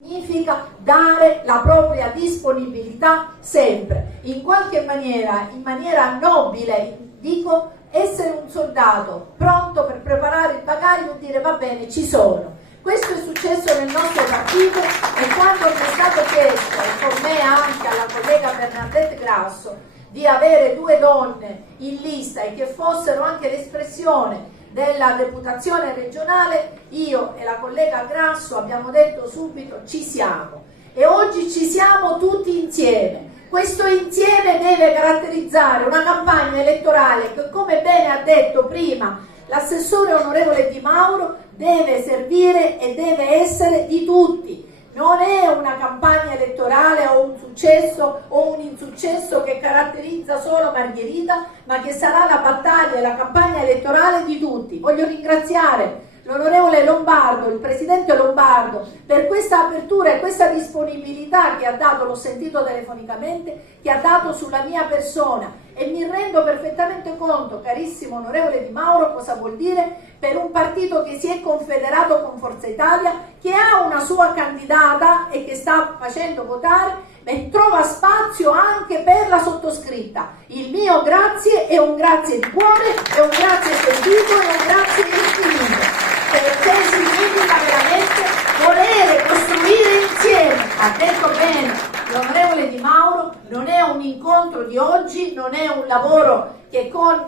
Significa dare la propria disponibilità sempre, in qualche maniera, in maniera nobile, dico, essere un soldato pronto per preparare il bagaglio e dire va bene, ci sono. Questo è successo nel nostro partito e quando mi è stato chiesto, e con me anche alla collega Bernadette Grasso, di avere 2 donne in lista e che fossero anche l'espressione della deputazione regionale, io e la collega Grasso abbiamo detto subito ci siamo e oggi ci siamo tutti insieme. Questo insieme deve caratterizzare una campagna elettorale che, come bene ha detto prima l'assessore onorevole Di Mauro, deve servire e deve essere di tutti. Non è una campagna elettorale o un successo o un insuccesso che caratterizza solo Margherita, ma che sarà la battaglia e la campagna elettorale di tutti. Voglio ringraziare l'onorevole Lombardo, il presidente Lombardo, per questa apertura e questa disponibilità che ha dato, l'ho sentito telefonicamente, che ha dato sulla mia persona e mi rendo perfettamente conto, carissimo onorevole Di Mauro, cosa vuol dire per un partito che si è confederato con Forza Italia, che ha una sua candidata e che sta facendo votare e trova spazio anche per la sottoscritta. Il mio grazie è un grazie di cuore, è un grazie sentito, è un grazie infinito, perché significa veramente volere costruire insieme. Ha detto bene l'onorevole Di Mauro, non è un incontro di oggi, non è un lavoro che con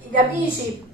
gli amici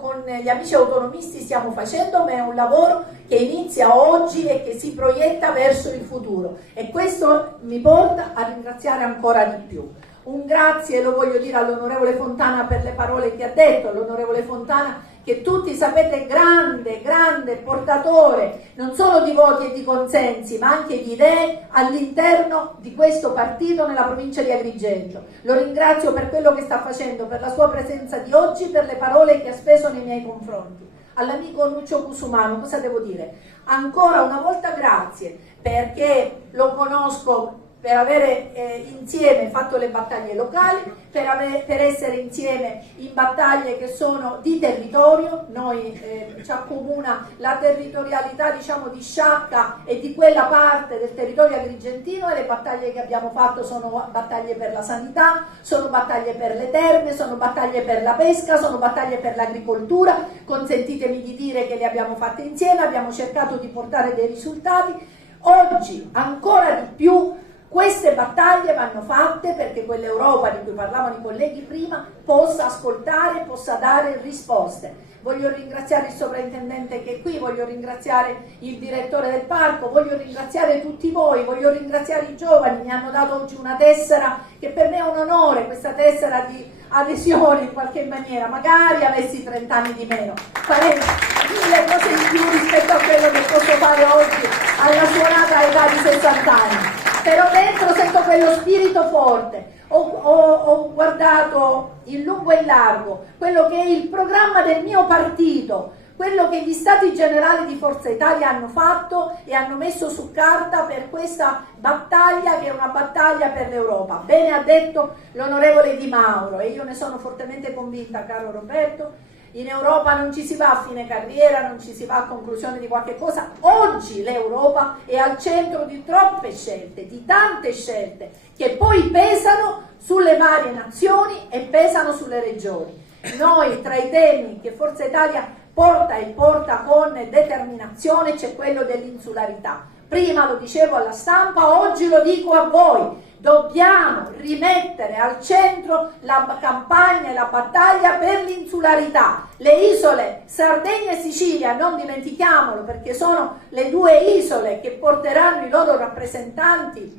con gli amici autonomisti stiamo facendo, ma è un lavoro che inizia oggi e che si proietta verso il futuro e questo mi porta a ringraziare ancora di più. Un grazie lo voglio dire all'onorevole Fontana per le parole che ha detto, l'onorevole Fontana che tutti sapete grande portatore non solo di voti e di consensi ma anche di idee all'interno di questo partito nella provincia di Agrigento. Lo ringrazio per quello che sta facendo, per la sua presenza di oggi, per le parole che ha speso nei miei confronti. All'amico Nuccio Cusumano cosa devo dire? Ancora una volta grazie, perché lo conosco per avere insieme fatto le battaglie locali, per essere insieme in battaglie che sono di territorio. Noi ci accomuna la territorialità, diciamo, di Sciacca e di quella parte del territorio agrigentino, e le battaglie che abbiamo fatto sono battaglie per la sanità, sono battaglie per le terme, sono battaglie per la pesca, sono battaglie per l'agricoltura. Consentitemi di dire che le abbiamo fatte insieme, abbiamo cercato di portare dei risultati. Oggi ancora di più queste battaglie vanno fatte perché quell'Europa di cui parlavano i colleghi prima possa ascoltare, possa dare risposte. Voglio ringraziare il sovrintendente che è qui, voglio ringraziare il direttore del parco, voglio ringraziare tutti voi, voglio ringraziare i giovani. Mi hanno dato oggi una tessera che per me è un onore, questa tessera di adesione in qualche maniera. Magari avessi 30 anni di meno, farei 1000 cose in più rispetto a quello che posso fare oggi alla suonata età di 60 anni. Però dentro sento quello spirito forte. Ho guardato in lungo e in largo quello che è il programma del mio partito, quello che gli stati generali di Forza Italia hanno fatto e hanno messo su carta per questa battaglia, che è una battaglia per l'Europa. Bene ha detto l'onorevole Di Mauro e io ne sono fortemente convinta, caro Roberto. In Europa non ci si va a fine carriera, non ci si va a conclusione di qualche cosa. Oggi l'Europa è al centro di troppe scelte, di tante scelte, che poi pesano sulle varie nazioni e pesano sulle regioni. Noi, tra i temi che Forza Italia porta e porta con determinazione, c'è quello dell'insularità. Prima lo dicevo alla stampa, oggi lo dico a voi. Dobbiamo rimettere al centro la campagna e la battaglia per l'insularità. Le isole Sardegna e Sicilia, non dimentichiamolo, perché sono le 2 isole che porteranno i loro rappresentanti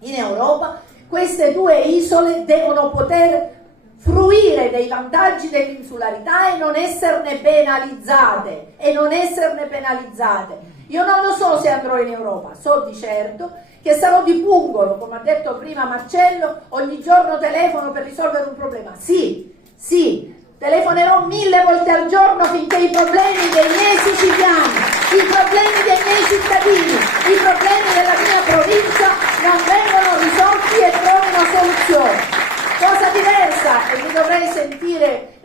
in Europa. Queste 2 isole devono poter fruire dei vantaggi dell'insularità e non esserne penalizzate. Io non lo so se andrò in Europa, so di certo che sarò di pungolo, come ha detto prima Marcello, ogni giorno telefono per risolvere un problema. Sì, telefonerò 1000 volte al giorno finché i problemi dei miei siciliani, i problemi dei miei cittadini, i problemi della mia provincia non vengono risolti e trovino soluzione. Cosa diversa, e mi dovrei sentire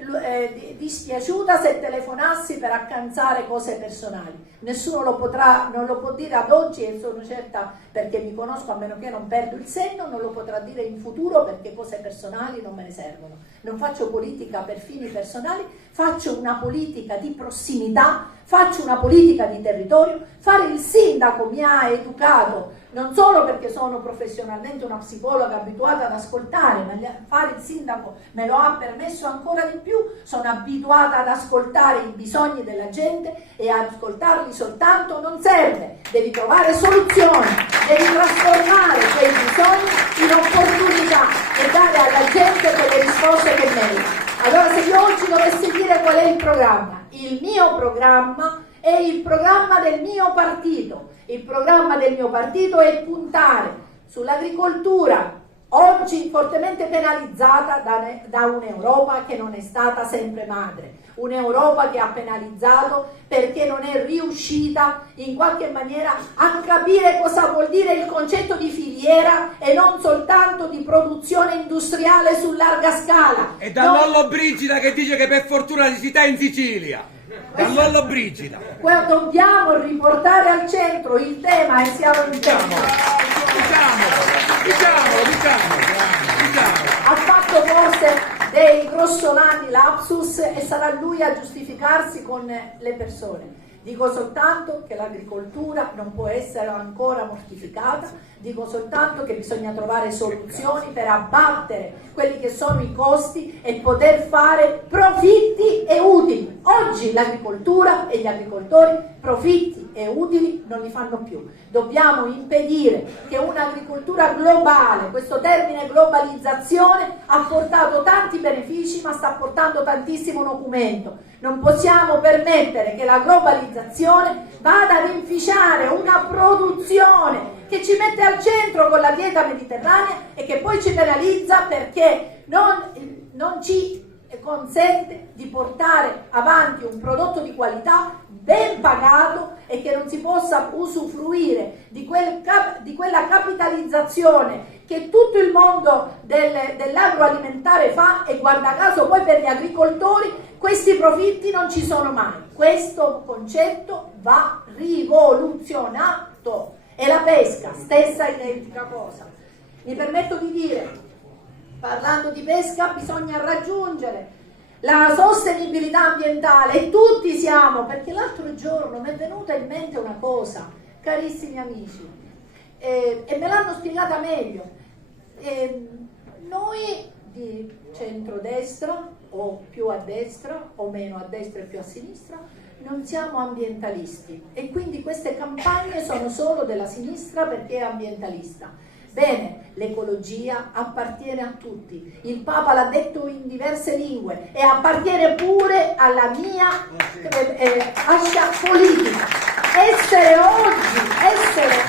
dispiaciuta se telefono telefonassi per accanzare cose personali. Nessuno non lo può dire ad oggi, e sono certa, perché mi conosco, a meno che non perdo il senno, non lo potrà dire in futuro, perché cose personali non me ne servono. Non faccio politica per fini personali, faccio una politica di prossimità, faccio una politica di territorio. Fare il sindaco mi ha educato, non solo perché sono professionalmente una psicologa abituata ad ascoltare, ma fare il sindaco me lo ha permesso ancora di più. Sono abituata ad ascoltare i bisogni della gente, e ascoltarli soltanto non serve, devi trovare soluzioni, devi trasformare quei bisogni in opportunità e dare alla gente quelle risposte che merita. Allora, se io oggi dovessi dire qual è il mio programma è il programma del mio partito. Il programma del mio partito è puntare sull'agricoltura, oggi fortemente penalizzata da un'Europa che non è stata sempre madre, un'Europa che ha penalizzato perché non è riuscita in qualche maniera a capire cosa vuol dire il concetto di filiera e non soltanto di produzione industriale su larga scala. E da Lollo Brigida che dice che per fortuna si sta in Sicilia. Da Lollo Brigida. Dobbiamo riportare al centro il tema, e siamo in tempo. Diciamo. Ha fatto forse dei grossolani lapsus e sarà lui a giustificarsi con le persone. Dico soltanto che l'agricoltura non può essere ancora mortificata, dico soltanto che bisogna trovare soluzioni per abbattere quelli che sono i costi e poter fare profitti e utili. Oggi l'agricoltura e gli agricoltori profitti e utili non li fanno più. Dobbiamo impedire che un'agricoltura globale, questo termine globalizzazione ha portato tanti benefici ma sta portando tantissimo documento. Non possiamo permettere che la globalizzazione vada ad inficiare una produzione che ci mette al centro con la dieta mediterranea e che poi ci penalizza perché non ci consente di portare avanti un prodotto di qualità ben pagato e che non si possa usufruire di quella capitalizzazione che tutto il mondo dell'agroalimentare fa, e guarda caso poi per gli agricoltori questi profitti non ci sono mai. Questo concetto va rivoluzionato. E la pesca, stessa identica cosa. Mi permetto di dire, parlando di pesca, bisogna raggiungere la sostenibilità ambientale, e tutti siamo, perché l'altro giorno mi è venuta in mente una cosa, carissimi amici, e me l'hanno spiegata meglio. Noi di centrodestra, o più a destra, o meno a destra e più a sinistra, non siamo ambientalisti, e quindi queste campagne sono solo della sinistra perché è ambientalista. Bene, l'ecologia appartiene a tutti, il Papa l'ha detto in diverse lingue e appartiene pure alla mia fascia politica. Essere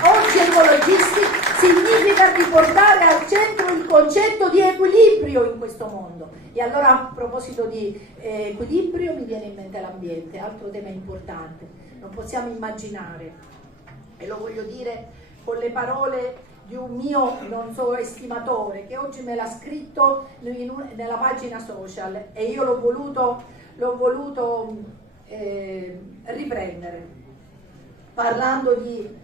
oggi ecologisti significa riportare al centro il concetto di equilibrio in questo mondo. E allora, a proposito di equilibrio, mi viene in mente l'ambiente, altro tema importante. Non possiamo immaginare, e lo voglio dire con le parole di un mio, non so, estimatore, che oggi me l'ha scritto nella pagina social, e io l'ho voluto riprendere, parlando di